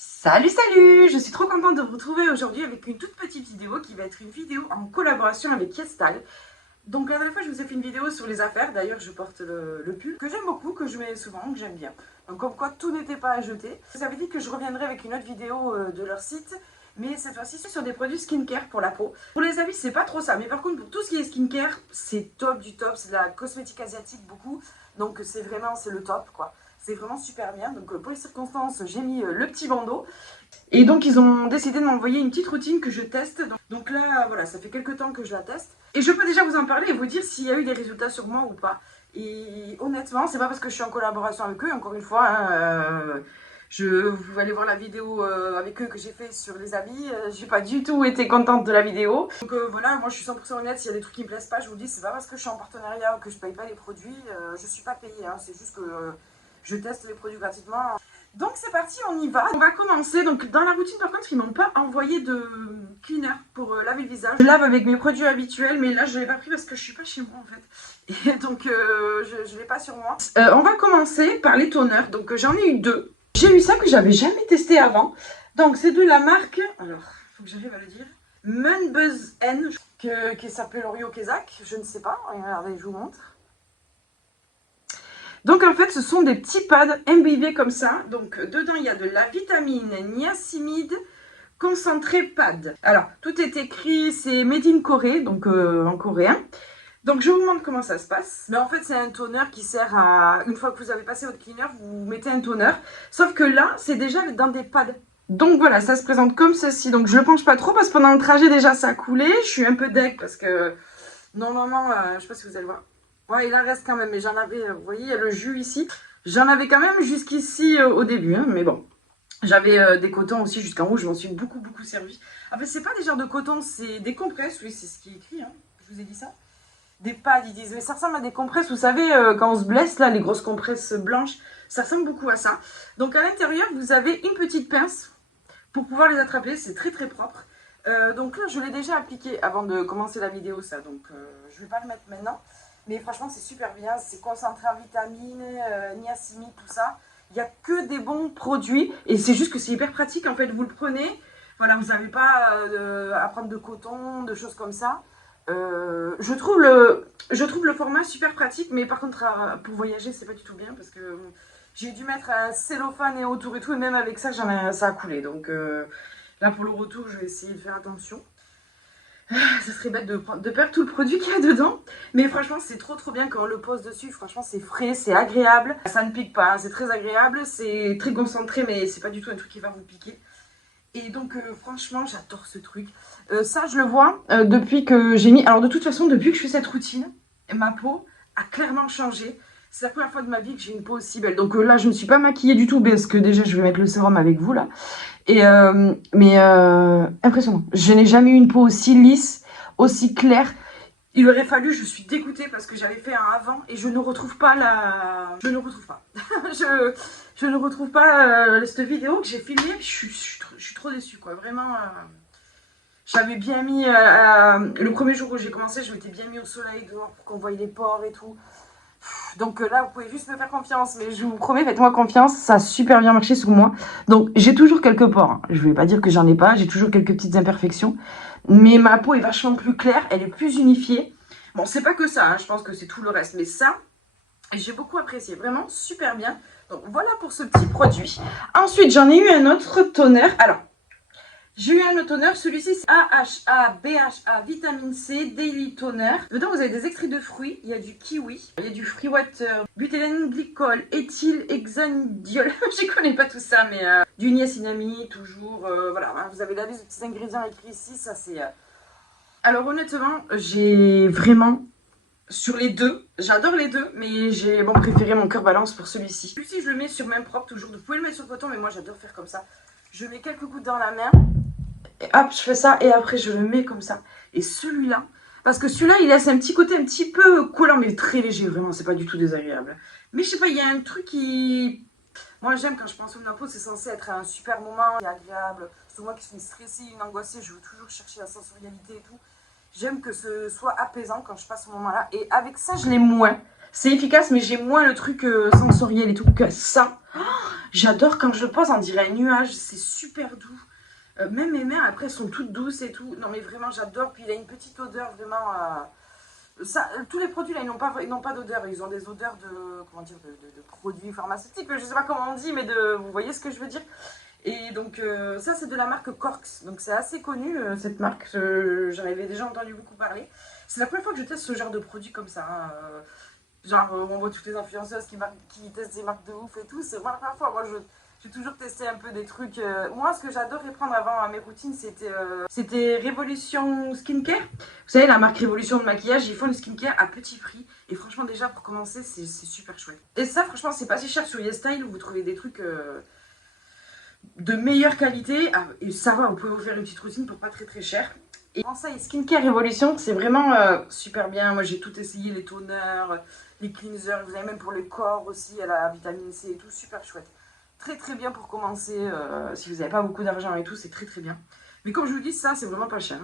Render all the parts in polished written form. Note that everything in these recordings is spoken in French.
Salut, salut! Je suis trop contente de vous retrouver aujourd'hui avec une toute petite vidéo qui va être une vidéo en collaboration avec Yestal. Donc la dernière fois je vous ai fait une vidéo sur les affaires, d'ailleurs je porte le pull que j'aime beaucoup, que je mets souvent, que j'aime bien. Donc comme quoi tout n'était pas à jeter. Je vous avais dit que je reviendrai avec une autre vidéo de leur site, mais cette fois-ci sur des produits skincare pour la peau. Pour les habits c'est pas trop ça, mais par contre pour tout ce qui est skincare c'est top du top, c'est de la cosmétique asiatique beaucoup, donc c'est vraiment c'est le top quoi. C'est vraiment super bien, donc pour les circonstances j'ai mis le petit bandeau. Et donc ils ont décidé de m'envoyer une petite routine que je teste. Donc là, voilà, ça fait quelques temps que je la teste. Et je peux déjà vous en parler et vous dire s'il y a eu des résultats sur moi ou pas. Et honnêtement, c'est pas parce que je suis en collaboration avec eux, encore une fois, hein, vous allez voir la vidéo avec eux que j'ai fait sur les habits. J'ai pas du tout été contente de la vidéo. Donc voilà, moi je suis 100% honnête, s'il y a des trucs qui me plaisent pas, je vous dis, c'est pas parce que je suis en partenariat ou que je paye pas les produits, je suis pas payée, hein, c'est juste que je teste les produits gratuitement. Donc c'est parti, on y va. On va commencer. Donc dans la routine par contre, ils m'ont pas envoyé de cleaner pour laver le visage. Je lave avec mes produits habituels, mais là je l'ai pas pris parce que je suis pas chez moi en fait. Et donc je l'ai pas sur moi. On va commencer par les toners. Donc j'en ai eu deux. J'ai eu ça que j'avais jamais testé avant. Donc c'est de la marque, alors faut que j'arrive à le dire, Munbuzz N, qui s'appelle L'Oréal Kezak, je ne sais pas. Regardez, je vous montre. Donc en fait ce sont des petits pads imbibés comme ça. Donc dedans il y a de la vitamine niacinamide concentré pad. Alors tout est écrit, c'est made in Corée, donc en coréen. Donc je vous montre comment ça se passe. Mais en fait c'est un toner qui sert à, une fois que vous avez passé votre cleaner, vous mettez un toner. Sauf que là c'est déjà dans des pads. Donc voilà, ça se présente comme ceci. Donc je le penche pas trop parce que pendant le trajet déjà ça a coulé. Je suis un peu deg parce que normalement, je sais pas si vous allez voir. Ouais, il en reste quand même, mais j'en avais, vous voyez, il y a le jus ici. J'en avais quand même jusqu'ici au début, hein, mais bon. J'avais des cotons aussi jusqu'en haut, je m'en suis beaucoup servi. En fait, c'est pas des genres de coton, c'est des compresses, oui, c'est ce qui est écrit, hein. Je vous ai dit ça. Des pads, ils disent, mais ça ressemble à des compresses, vous savez, quand on se blesse, là, les grosses compresses blanches, ça ressemble beaucoup à ça. Donc à l'intérieur, vous avez une petite pince pour pouvoir les attraper, c'est très propre. Donc là, je l'ai déjà appliqué avant de commencer la vidéo, ça, donc je vais pas le mettre maintenant. Mais franchement, c'est super bien, c'est concentré en vitamines, niacinamide, tout ça. Il n'y a que des bons produits, et c'est juste que c'est hyper pratique, en fait, vous le prenez, voilà, vous n'avez pas à prendre de coton, de choses comme ça. Je trouve le format super pratique, mais par contre, pour voyager, c'est pas du tout bien, parce que j'ai dû mettre un cellophane et autour et tout, et même avec ça, ça a coulé, donc là, pour le retour, je vais essayer de faire attention. Ça serait bête de perdre tout le produit qu'il y a dedans. Mais franchement, c'est trop bien quand on le pose dessus. Franchement, c'est frais, c'est agréable. Ça ne pique pas, hein, c'est très agréable. C'est très concentré, mais c'est pas du tout un truc qui va vous piquer. Et donc, franchement, j'adore ce truc. Ça, je le vois depuis que j'ai mis... Alors, de toute façon, depuis que je fais cette routine, ma peau a clairement changé. C'est la première fois de ma vie que j'ai une peau aussi belle. Donc là, je ne me suis pas maquillée du tout parce que déjà, je vais mettre le sérum avec vous, là. Et impressionnant. Je n'ai jamais eu une peau aussi lisse, aussi claire. Il aurait fallu, je suis dégoûtée parce que j'avais fait un avant et je ne retrouve pas la... Je ne retrouve pas. je ne retrouve pas cette vidéo que j'ai filmée. Je suis trop déçue, quoi. Vraiment, j'avais bien mis... le premier jour où j'ai commencé, je m'étais bien mis au soleil dehors pour qu'on voie les pores et tout. Donc là, vous pouvez juste me faire confiance, mais je vous promets, faites-moi confiance, ça a super bien marché sur moi. Donc j'ai toujours quelques pores, hein. Je vais pas dire que j'en ai pas, j'ai toujours quelques petites imperfections, mais ma peau est vachement plus claire, elle est plus unifiée. Bon, c'est pas que ça, hein, je pense que c'est tout le reste, mais ça, j'ai beaucoup apprécié, vraiment super bien. Donc voilà pour ce petit produit. Ensuite, j'en ai eu un autre toner. Alors, j'ai eu un toner, celui-ci c'est AHA, BHA, vitamine C, Daily Toner. Dedans vous avez des extraits de fruits, il y a du kiwi, il y a du free water, butylène glycol, éthyl hexandiol, je connais pas tout ça, mais du niacinamide toujours, voilà, hein, vous avez la liste des petits ingrédients écrits ici, ça c'est... Alors honnêtement, j'ai vraiment, sur les deux, j'adore les deux, mais j'ai bon, préféré mon cœur balance pour celui-ci. Celui-ci je le mets sur main propre toujours, vous pouvez le mettre sur coton, mais moi j'adore faire comme ça. Je mets quelques gouttes dans la main. Et hop, je fais ça et après je le mets comme ça. Et celui-là, parce que celui-là, il laisse un petit côté un petit peu collant, mais très léger, vraiment, c'est pas du tout désagréable. Mais je sais pas, il y a un truc qui... Moi, j'aime quand je pense à ma peau, c'est censé être un super moment, agréable. Surtout moi qui suis stressée, une angoissée, je veux toujours chercher la sensorialité et tout. J'aime que ce soit apaisant quand je passe ce moment-là. Et avec ça, je l'ai moins. C'est efficace, mais j'ai moins le truc sensoriel et tout que ça. Oh, j'adore quand je le pose, on dirait un nuage, c'est super doux. Même mes mains, après, sont toutes douces et tout. Non, mais vraiment, j'adore. Puis il a une petite odeur vraiment... ça, tous les produits là, ils n'ont pas d'odeur, ils ont des odeurs de, comment dire, de produits pharmaceutiques, je sais pas comment on dit, mais vous voyez ce que je veux dire. Et donc ça c'est de la marque Corks, donc c'est assez connu cette marque, j'en avais déjà entendu beaucoup parler. C'est la première fois que je teste ce genre de produit comme ça, hein. Genre on voit toutes les influenceuses qui testent des marques de ouf et tout, c'est vraiment la première fois. Moi j'ai toujours testé un peu des trucs. Moi, ce que j'adorais prendre avant à mes routines, c'était Révolution Skincare. Vous savez, la marque Révolution de maquillage, ils font une skincare à petit prix. Et franchement, déjà, pour commencer, c'est super chouette. Et ça, franchement, c'est pas si cher sur YesStyle où vous trouvez des trucs de meilleure qualité. Ah, et ça va, vous pouvez vous faire une petite routine pour pas très très cher. Et Conseil Skincare Révolution, c'est vraiment super bien. Moi, j'ai tout essayé, les toners, les cleansers. Vous avez même pour le corps aussi, à la vitamine C et tout, super chouette. Très très bien pour commencer, si vous n'avez pas beaucoup d'argent et tout, c'est très très bien. Mais comme je vous dis, ça c'est vraiment pas cher.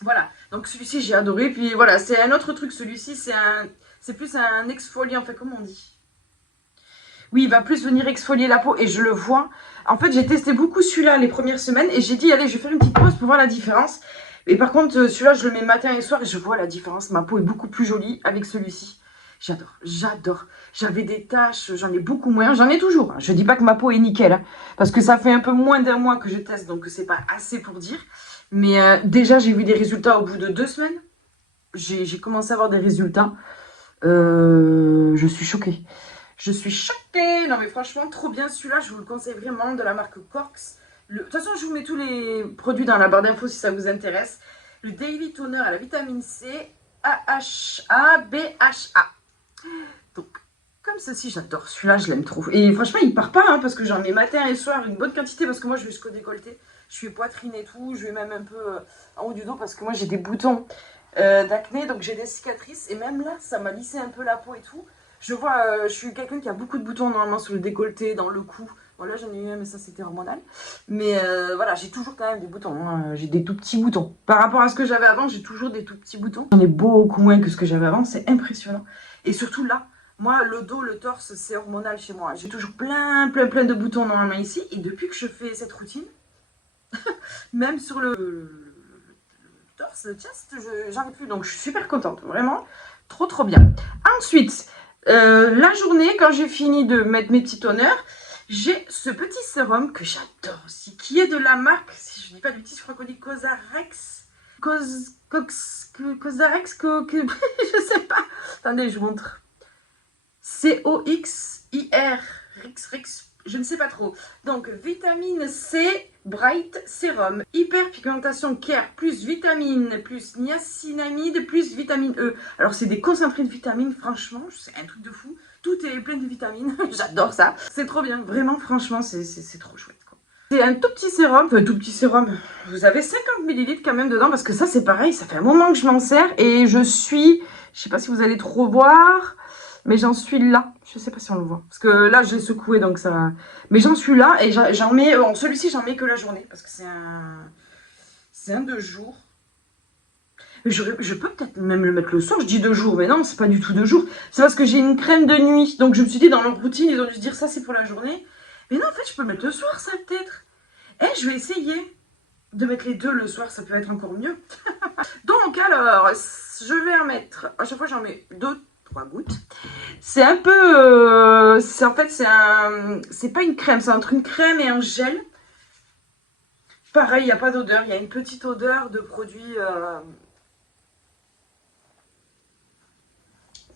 Voilà, donc celui-ci j'ai adoré. Puis voilà, c'est un autre truc, celui-ci c'est plus un exfoliant, enfin comment on dit? Oui, il va plus venir exfolier la peau et je le vois. En fait, j'ai testé beaucoup celui-là les premières semaines et j'ai dit, allez, je vais faire une petite pause pour voir la différence. Et par contre, celui-là, je le mets matin et soir et je vois la différence. Ma peau est beaucoup plus jolie avec celui-ci. J'adore, j'adore. J'avais des taches, j'en ai beaucoup moins. J'en ai toujours, hein. Je dis pas que ma peau est nickel, hein, parce que ça fait un peu moins d'un mois que je teste, donc c'est pas assez pour dire. Mais déjà, j'ai vu des résultats au bout de 2 semaines. J'ai commencé à avoir des résultats. Je suis choquée. Je suis choquée. Non mais franchement, trop bien celui-là. Je vous le conseille vraiment, de la marque Corks. De toute façon, je vous mets tous les produits dans la barre d'infos si ça vous intéresse. Le Daily Toner à la vitamine C, AHA, BHA. Donc, comme ceci, j'adore. Celui-là, je l'aime trop. Et franchement, il part pas, hein, parce que j'en mets matin et soir une bonne quantité, parce que moi, je vais jusqu'au décolleté. Je suis poitrine et tout. Je vais même un peu en haut du dos, parce que moi, j'ai des boutons d'acné, donc j'ai des cicatrices. Et même là, ça m'a lissé un peu la peau et tout. Je vois, je suis quelqu'un qui a beaucoup de boutons normalement sur le décolleté, dans le cou. Bon, là, j'en ai eu un, mais ça, c'était hormonal. Mais voilà, j'ai toujours quand même des boutons, hein. J'ai des tout petits boutons. Par rapport à ce que j'avais avant, j'ai toujours des tout petits boutons. J'en ai beaucoup moins que ce que j'avais avant. C'est impressionnant. Et surtout là, moi, le dos, le torse, c'est hormonal chez moi. J'ai toujours plein de boutons normalement ici. Et depuis que je fais cette routine, même sur le torse, le chest, j'en ai plus. Donc, je suis super contente. Vraiment, trop bien. Ensuite, la journée, quand j'ai fini de mettre mes petits toners, j'ai ce petit sérum que j'adore aussi, qui est de la marque, si je ne dis pas de bêtises, je crois qu'on dit Cosrx. Cosrx, je sais pas. Attendez, je vous montre. COXIR, Rix, je ne sais pas trop. Donc, vitamine C, Bright Sérum, hyperpigmentation care, plus vitamine, plus niacinamide, plus vitamine E. Alors, c'est des concentrés de vitamines, franchement, c'est un truc de fou. Tout est plein de vitamines, j'adore ça. C'est trop bien, vraiment, franchement, c'est trop chouette, quoi. C'est un tout petit sérum, enfin tout petit sérum, vous avez 50 ml quand même dedans, parce que ça c'est pareil, ça fait un moment que je m'en sers, et je sais pas si vous allez trop voir, mais j'en suis là. Je sais pas si on le voit. Parce que là, j'ai secoué, donc ça... Mais j'en suis là, et j'en mets... Bon, celui-ci, j'en mets que la journée, parce que c'est un 2 jours. Je peux peut-être même le mettre le soir, je dis 2 jours, mais non, c'est pas du tout 2 jours. C'est parce que j'ai une crème de nuit, donc je me suis dit, dans leur routine, ils ont dû se dire, ça, c'est pour la journée. Mais non, en fait, je peux le mettre le soir, ça, peut-être. Eh, je vais essayer de mettre les deux le soir, ça peut être encore mieux. Donc, alors, je vais en mettre... À chaque fois, j'en mets 2-3 gouttes. C'est un peu... en fait, c'est pas une crème, c'est entre une crème et un gel. Pareil, il n'y a pas d'odeur, il y a une petite odeur de produit...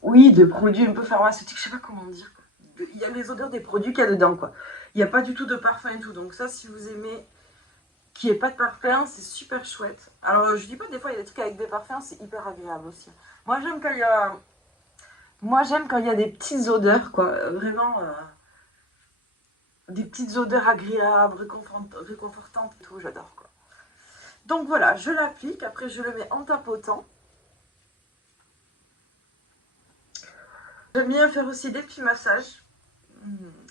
Oui, de produits un peu pharmaceutiques, je sais pas comment dire. Il y a les odeurs des produits qu'il y a dedans, quoi. Il n'y a pas du tout de parfum et tout. Donc ça, si vous aimez qu'il n'y ait pas de parfum, c'est super chouette. Alors, je dis pas, des fois, il y a des trucs avec des parfums, c'est hyper agréable aussi. Moi, j'aime quand il y a... des petites odeurs, quoi. Vraiment... des petites odeurs agréables, réconfortantes et tout, j'adore, quoi. Donc voilà, je l'applique, après je le mets en tapotant. J'aime bien faire aussi des petits massages,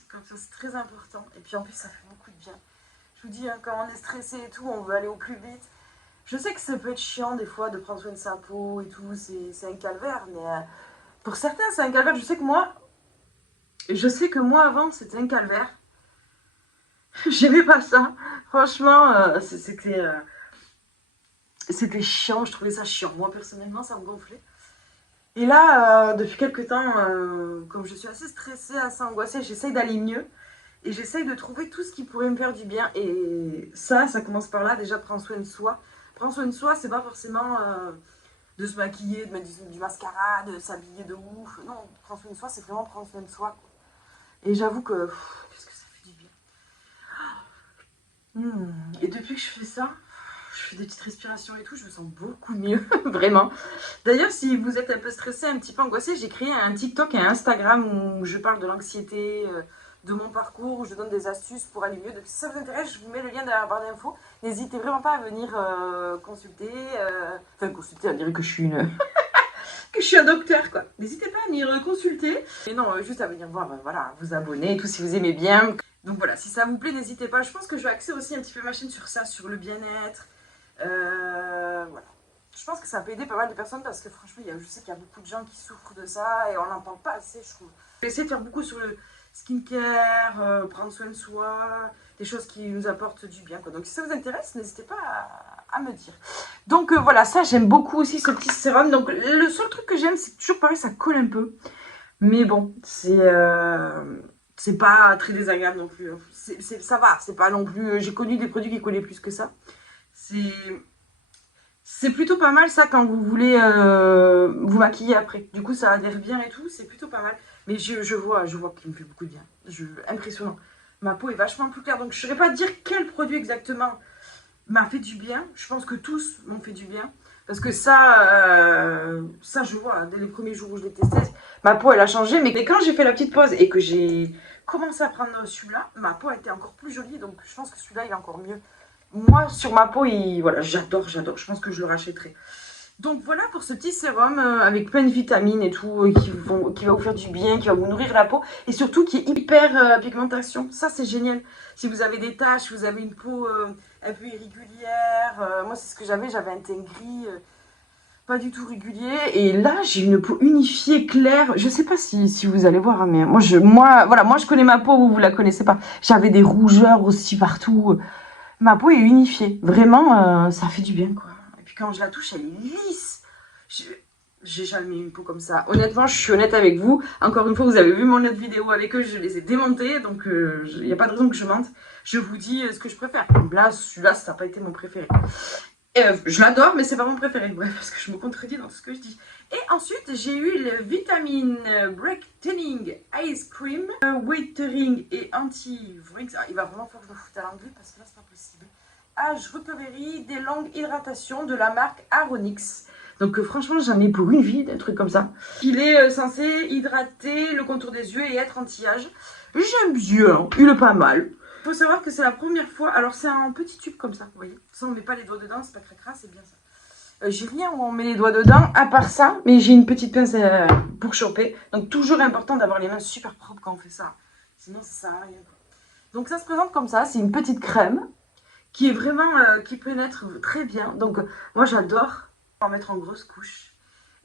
comme ça c'est très important, et puis en plus ça fait beaucoup de bien. Je vous dis, hein, quand on est stressé et tout, on veut aller au plus vite. Je sais que ça peut être chiant des fois de prendre soin de sa peau et tout, c'est un calvaire, mais Pour certains, c'est un calvaire. Je sais que moi avant, c'était un calvaire. J'aimais pas ça. Franchement, c'était chiant. Je trouvais ça chiant. Moi, personnellement, ça me gonflait. Et là, depuis quelques temps, comme je suis assez stressée, assez angoissée, j'essaye d'aller mieux. Et j'essaye de trouver tout ce qui pourrait me faire du bien. Et ça commence par là. Déjà, prendre soin de soi. Prendre soin de soi, c'est pas forcément de se maquiller, de mettre du mascara, de s'habiller de ouf. Non, prendre soin de soi, c'est vraiment prendre soin de soi, quoi. Et j'avoue que, qu'est-ce que ça fait du bien. Et depuis que je fais ça, je fais des petites respirations et tout, je me sens beaucoup mieux, vraiment. D'ailleurs, si vous êtes un peu stressé, un petit peu angoissé, j'ai créé un TikTok et un Instagram où je parle de l'anxiété, de mon parcours, où je donne des astuces pour aller mieux. Donc si ça vous intéresse, je vous mets le lien dans la barre d'infos. N'hésitez vraiment pas à venir consulter. Enfin, consulter, on dirait que je suis que je suis un docteur, quoi. N'hésitez pas à venir consulter. Et non, juste à venir voir, voilà, vous abonner et tout si vous aimez bien. Donc voilà, si ça vous plaît, n'hésitez pas. Je pense que je vais axer aussi un petit peu ma chaîne sur ça, sur le bien-être. Voilà. Je pense que ça peut aider pas mal de personnes parce que franchement, je sais qu'il y a beaucoup de gens qui souffrent de ça et on n'en parle pas assez, je trouve. Je vais essayer de faire beaucoup sur le skincare, prendre soin de soi, des choses qui nous apportent du bien, quoi. Donc si ça vous intéresse, n'hésitez pas à me dire. Donc voilà, ça j'aime beaucoup aussi ce petit sérum. Donc le seul truc que j'aime, c'est toujours pareil, ça colle un peu. Mais bon, c'est pas très désagréable non plus. Ça va, c'est pas non plus. J'ai connu des produits qui collaient plus que ça. C'est plutôt pas mal ça quand vous voulez vous maquiller après. Du coup, ça adhère bien et tout, c'est plutôt pas mal. Mais je vois qu'il me fait beaucoup de bien. Impressionnant. Ma peau est vachement plus claire. Donc, je ne saurais pas dire quel produit exactement m'a fait du bien. Je pense que tous m'ont fait du bien. Parce que ça je vois, dès les premiers jours où je l'ai testé, ma peau, elle a changé. Mais quand j'ai fait la petite pause et que j'ai commencé à prendre celui-là, ma peau a été encore plus jolie. Donc, je pense que celui-là, il est encore mieux. Moi, sur ma peau, voilà, j'adore. Je pense que je le rachèterai. Donc voilà pour ce petit sérum avec plein de vitamines et tout, qui va vous faire du bien, qui va vous nourrir la peau. Et surtout qui est hyper pigmentation. Ça, c'est génial. Si vous avez des taches, vous avez une peau un peu irrégulière. Moi, c'est ce que j'avais un teint gris. Pas du tout régulier. Et là, j'ai une peau unifiée, claire. Je sais pas si vous allez voir, hein, mais voilà, moi, je connais ma peau, vous la connaissez pas. J'avais des rougeurs aussi partout. Ma peau est unifiée. Vraiment, ça fait du bien, quoi. Et puis quand je la touche, elle est lisse. J'ai jamais eu une peau comme ça. Honnêtement, je suis honnête avec vous. Encore une fois, vous avez vu mon autre vidéo avec eux, je les ai démontés. Donc, il n'y a pas de raison que je mente. Je vous dis ce que je préfère. Là, celui-là, ça n'a pas été mon préféré. Je l'adore, mais c'est pas mon préféré. Ouais, parce que je me contredis dans tout ce que je dis. Et ensuite, j'ai eu le Vitamine Brightening Ice Cream, Whitening et Anti-Wrinkles. Il va vraiment falloir que je me foute à l'anglais parce que là, c'est pas possible. Age Recovery des longues hydratations de la marque Aronix. Donc franchement, j'en ai pour une vie, d'un truc comme ça. Il est censé hydrater le contour des yeux et être anti-âge. J'aime bien, il est pas mal. Il faut savoir que c'est la première fois. Alors, c'est un petit tube comme ça, vous voyez. Ça, on met pas les doigts dedans, c'est pas cracra, c'est bien ça. J'ai rien où on met les doigts dedans, à part ça, mais j'ai une petite pince pour choper. Donc, toujours important d'avoir les mains super propres quand on fait ça. Sinon, ça sert à rien, quoi. Donc, ça se présente comme ça. C'est une petite crème qui est vraiment, qui pénètre très bien. Donc, moi, j'adore en mettre en grosse couche.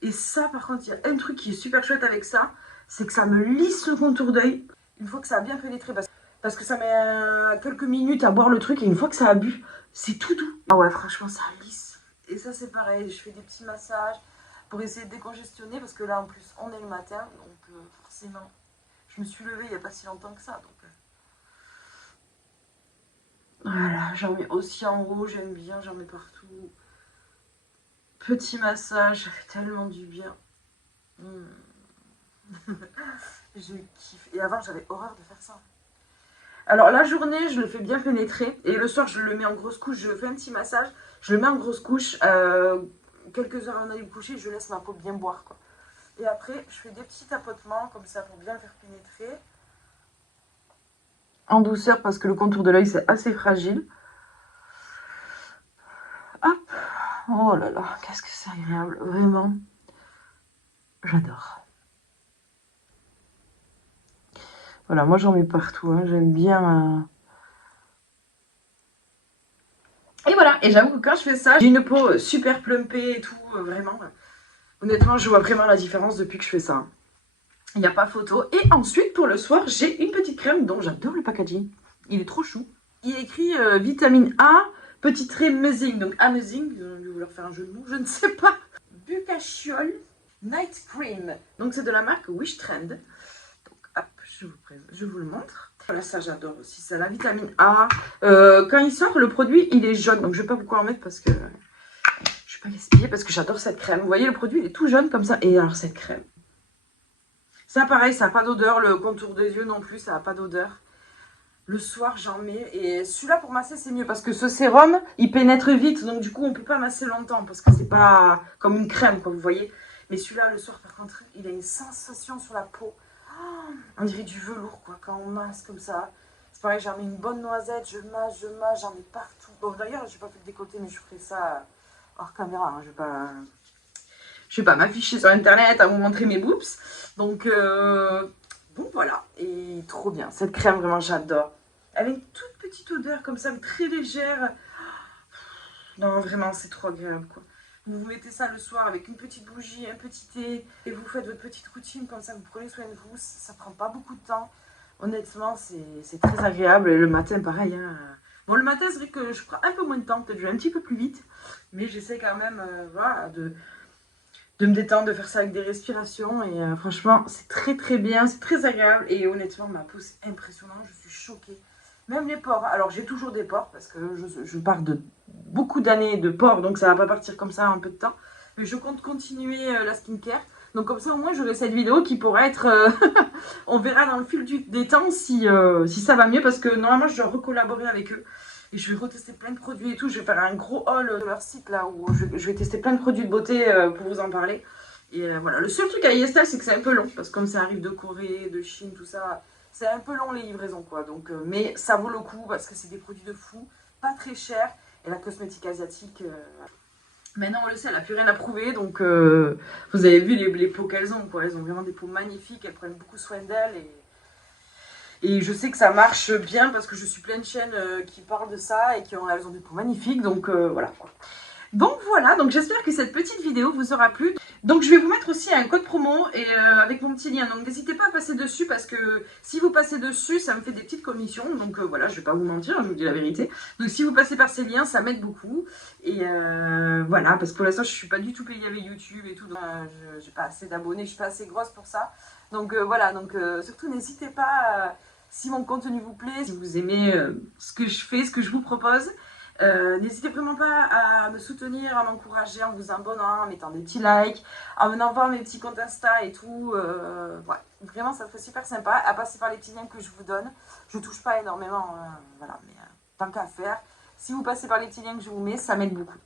Et ça, par contre, il y a un truc qui est super chouette avec ça, c'est que ça me lisse le contour d'œil. Une fois que ça a bien pénétré, parce que ça met quelques minutes à boire le truc et une fois que ça a bu, c'est tout doux. Ah ouais, franchement, ça lisse. Et ça, c'est pareil, je fais des petits massages pour essayer de décongestionner parce que là, en plus, on est le matin, donc forcément, je me suis levée il n'y a pas si longtemps que ça. Donc voilà, j'en mets aussi en haut, j'aime bien, j'en mets partout. Petit massage, ça fait tellement du bien. Je kiffe. Et avant, j'avais horreur de faire ça. Alors la journée, je le fais bien pénétrer. Et le soir, je le mets en grosse couche. Je fais un petit massage. Je le mets en grosse couche. Quelques heures avant d'aller me coucher, je laisse ma peau bien boire, quoi. Et après, je fais des petits tapotements comme ça pour bien le faire pénétrer. En douceur parce que le contour de l'œil, c'est assez fragile. Hop. Oh là là, qu'est-ce que c'est agréable. Vraiment. J'adore. Voilà, moi j'en mets partout, hein. J'aime bien. Et voilà, et j'avoue que quand je fais ça, j'ai une peau super plumpée et tout, vraiment. Honnêtement, je vois vraiment la différence depuis que je fais ça. Il n'y a pas photo. Et ensuite, pour le soir, j'ai une petite crème dont j'adore le packaging. Il est trop chou. Il est écrit vitamine A, petit trait Amazing. Donc Amazing, je vais vouloir faire un jeu de mots, je ne sais pas. Bucachiol Night Cream. Donc c'est de la marque Wish Trend. Donc hop, je vous le montre. Voilà, ça j'adore aussi. C'est la vitamine A. Quand il sort, le produit, il est jaune. Donc je ne vais pas beaucoup en mettre parce que je ne vais pas gaspiller parce que j'adore cette crème. Vous voyez, le produit, il est tout jaune comme ça. Et alors cette crème. Ça pareil, ça n'a pas d'odeur. Le contour des yeux non plus, ça n'a pas d'odeur. Le soir, j'en mets. Et celui-là, pour masser, c'est mieux. Parce que ce sérum, il pénètre vite. Donc, du coup, on ne peut pas masser longtemps. Parce que c'est pas comme une crème, quoi, vous voyez. Mais celui-là, le soir, par contre, il a une sensation sur la peau. Oh, on dirait du velours, quoi, quand on masse comme ça. C'est pareil, j'en mets une bonne noisette. Je masse, j'en mets partout. Bon, d'ailleurs, je n'ai pas fait le décoté, mais je ferai ça hors caméra. Hein. Je vais pas m'afficher sur Internet à vous montrer mes boobs. Donc, bon, voilà. Et trop bien. Cette crème, vraiment, j'adore. Elle a une toute petite odeur comme ça, très légère. Non, vraiment, c'est trop agréable, quoi. Vous vous mettez ça le soir avec une petite bougie, un petit thé, et vous faites votre petite routine comme ça, vous prenez soin de vous. Ça prend pas beaucoup de temps. Honnêtement, c'est très agréable. Et le matin, pareil. Hein. Bon, le matin, c'est vrai que je prends un peu moins de temps. Peut-être je vais un petit peu plus vite. Mais j'essaie quand même voilà, de me détendre, de faire ça avec des respirations. Et franchement, c'est très très bien, c'est très agréable. Et honnêtement, ma peau, c'est impressionnant. Je suis choquée. Même les pores. Alors, j'ai toujours des pores parce que je pars de beaucoup d'années de pores. Donc, ça va pas partir comme ça en peu de temps. Mais je compte continuer la skincare. Donc, comme ça, au moins, j'aurai cette vidéo qui pourra être... on verra dans le fil des temps si ça va mieux. Parce que normalement, je dois recollaborer avec eux. Et je vais retester plein de produits et tout. Je vais faire un gros haul de leur site là où je vais tester plein de produits de beauté pour vous en parler. Et voilà. Le seul truc à Yestel, c'est que c'est un peu long. Parce que comme ça arrive de Corée, de Chine, tout ça, c'est un peu long les livraisons quoi. Donc, mais ça vaut le coup parce que c'est des produits de fou, pas très chers. Et la cosmétique asiatique, maintenant on le sait, elle n'a plus rien à prouver. Donc, vous avez vu les peaux qu'elles ont quoi. Elles ont vraiment des peaux magnifiques. Elles prennent beaucoup soin d'elles. Et je sais que ça marche bien parce que je suis plein de chaînes qui parlent de ça et elles ont des peaux magnifiques. Donc voilà. Donc voilà, donc j'espère que cette petite vidéo vous aura plu. Donc je vais vous mettre aussi un code promo et avec mon petit lien. Donc n'hésitez pas à passer dessus parce que si vous passez dessus, ça me fait des petites commissions. Donc voilà, je vais pas vous mentir, je vous dis la vérité. Donc si vous passez par ces liens, ça m'aide beaucoup. Et voilà, parce que pour l'instant, je suis pas du tout payée avec YouTube et tout. Donc j'ai pas assez d'abonnés, je suis pas assez grosse pour ça. Donc voilà, donc surtout n'hésitez pas... si mon contenu vous plaît, si vous aimez ce que je fais, ce que je vous propose, n'hésitez vraiment pas à me soutenir, à m'encourager en vous abonnant, en mettant des petits likes, en venant voir mes petits comptes Insta et tout. Ouais, vraiment, ça serait super sympa. À passer par les petits liens que je vous donne. Je ne touche pas énormément, voilà, mais tant qu'à faire. Si vous passez par les petits liens que je vous mets, ça m'aide beaucoup.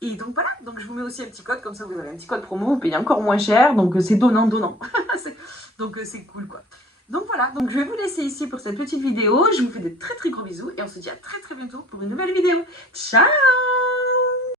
Et donc voilà, donc je vous mets aussi un petit code, comme ça vous avez un petit code promo, vous payez encore moins cher, donc c'est donnant-donnant. Donc c'est cool quoi. Donc voilà, donc je vais vous laisser ici pour cette petite vidéo. Je vous fais de très très gros bisous et on se dit à très très bientôt pour une nouvelle vidéo. Ciao!